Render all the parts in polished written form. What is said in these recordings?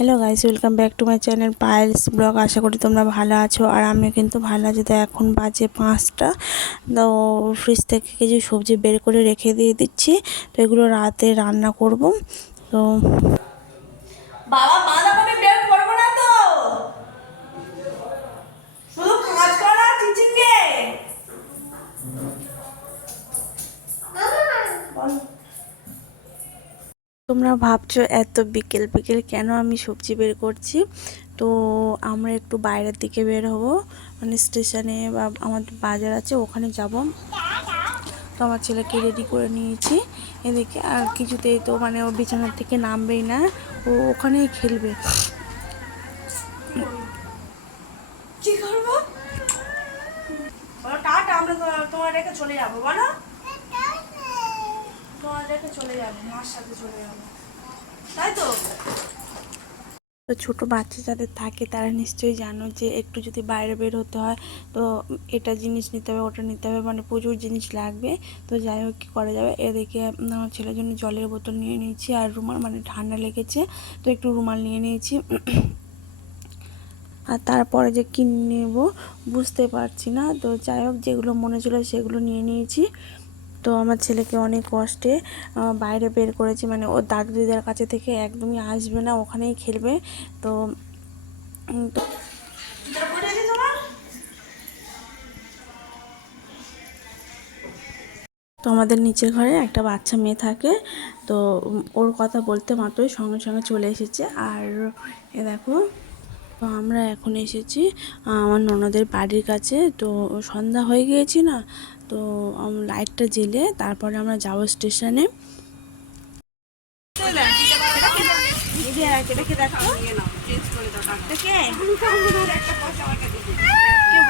Hello guys, welcome back to my channel Payel's vlog. আশা করি তোমরা ভালো আছো আর আমি কিন্তু ভালো আছি। তো এখন বাজে 5টা। তো ফ্রিজ থেকে কিছু সবজি বের করে রেখে দিয়ে দিচ্ছি। তো এগুলো রাতে রান্না করব। তো বাবা বাঁধাকপি বের করবো না তো, শুধু কাজ করা চিচিঙ্গে। তোমরা ভাবছো এত বিকেল বিকেল কেন আমি সবজি বের করছি। তো আমরা একটু বাইরের দিকে বের হব, মানে স্টেশনে বা আমাদের বাজার আছে ওখানে যাব। তো আমার ছেলেকে রেডি করে নিয়েছি এদিকে। আর কিছুতেই তো মানে ও বিছানার থেকে নামবেই না, ও ওখানেই খেলবে। কি করবো বলো? টাটা, আমরা তোমার রেখে চলে যাবো। বলো, তোমার রেখে চলে যাবো, মার সাথে চলে যাবো, তাই তো? তো ছোটো বাচ্চা যাদের থাকে তারা নিশ্চয়ই জানো যে একটু যদি বাইরে বের হতে হয় তো এটা জিনিস নিতে হবে, ওটা নিতে হবে, মানে প্রচুর জিনিস লাগবে। তো যাই হোক, কী করা যাবে। এদিকে আমার ছেলের জন্য জলের বোতল নিয়ে নিয়েছি আর রুমাল, মানে ঠান্ডা লেগেছে তো একটু রুমাল নিয়ে নিয়েছি। আর তারপরে যে কী নেব বুঝতে পারছি না। তো যাই হোক, যেগুলো মনে ছিল সেগুলো নিয়ে নিয়েছি। তো আমার ছেলেকে অনেক কষ্টে বাইরে বের করেছি, মানে ওর দাদু দিদার কাছে থেকে একদমই আসবে না, ওখানেই খেলবে। তো তো আমাদের নিচের ঘরে একটা বাচ্চা মেয়ে থাকে। তো ওর কথা বলতে মাত্রই সঙ্গে সঙ্গে চলে এসেছে। আর এ দেখো, তো আমরা এখন এসেছি আমার ননদের বাড়ির কাছে। তো সন্ধ্যা হয়ে গিয়েছি না, তো লাইটটা জ্বেলে তারপরে আমরা যাবো স্টেশনে।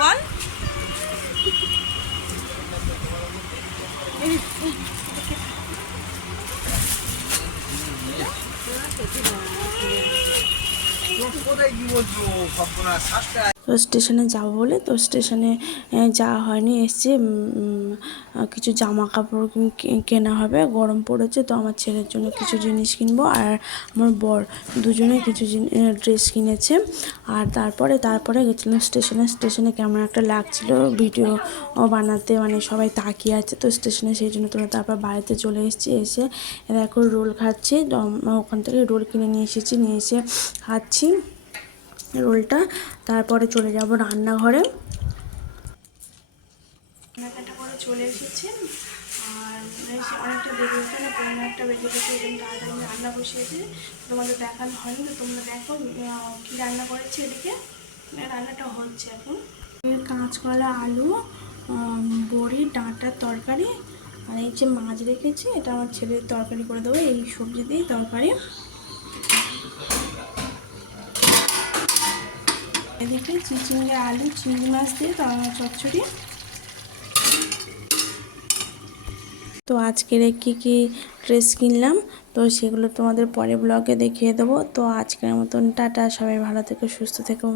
বল তো স্টেশনে যাবো বলে, তো স্টেশনে যাওয়া হয়নি, এসছি। কিছু জামা কাপড় কেনা হবে, গরম পড়েছে। তো আমার ছেলের জন্য কিছু জিনিস কিনবো আর আমার বর দুজনে কিছু ড্রেস কিনেছে। আর তারপরে গেছিলাম স্টেশনে কেমন একটা লাগছিল ভিডিও বানাতে, মানে সবাই তাকিয়ে আছে তো স্টেশনে, সেই জন্য তোমরা। তারপর বাড়িতে চলে এসেছি, এসে এখন রোল খাচ্ছি। তো ওখান থেকে রোল কিনে নিয়ে এসে খাচ্ছি রোলটা। তারপরে চলে যাব রান্নাঘরে। কেনাকাটা করে চলে এসেছি। আর এসে অনেকটা দেরি হচ্ছে না, 1:30 বেজে গেছে। এই জন্য তাড়াতাড়ি রান্না বসিয়েছি, তোমাদের দেখানো হয়নি। তো তোমরা দেখো কী রান্না করেছি। এদিকে রান্নাটা হচ্ছে এখন। কাঁচকলা, আলু, বড়ি, ডাঁটার তরকারি। আর এই যে মাছ রেখেছি, এটা আমার ছেলের তরকারি করে দেবো, এই সবজি দিয়ে তরকারি। এদিকে চিচিঙ্গে, আলু, চিংড়ি মাছ দিয়ে চচ্চড়ি। তো আজকের কী ড্রেস কিনলাম তো সেগুলো তোমাদের পরে ব্লগে দেখিয়ে দেবো। তো আজকের মতন টাটা, সবাই ভালো থেকো, সুস্থ থেকো।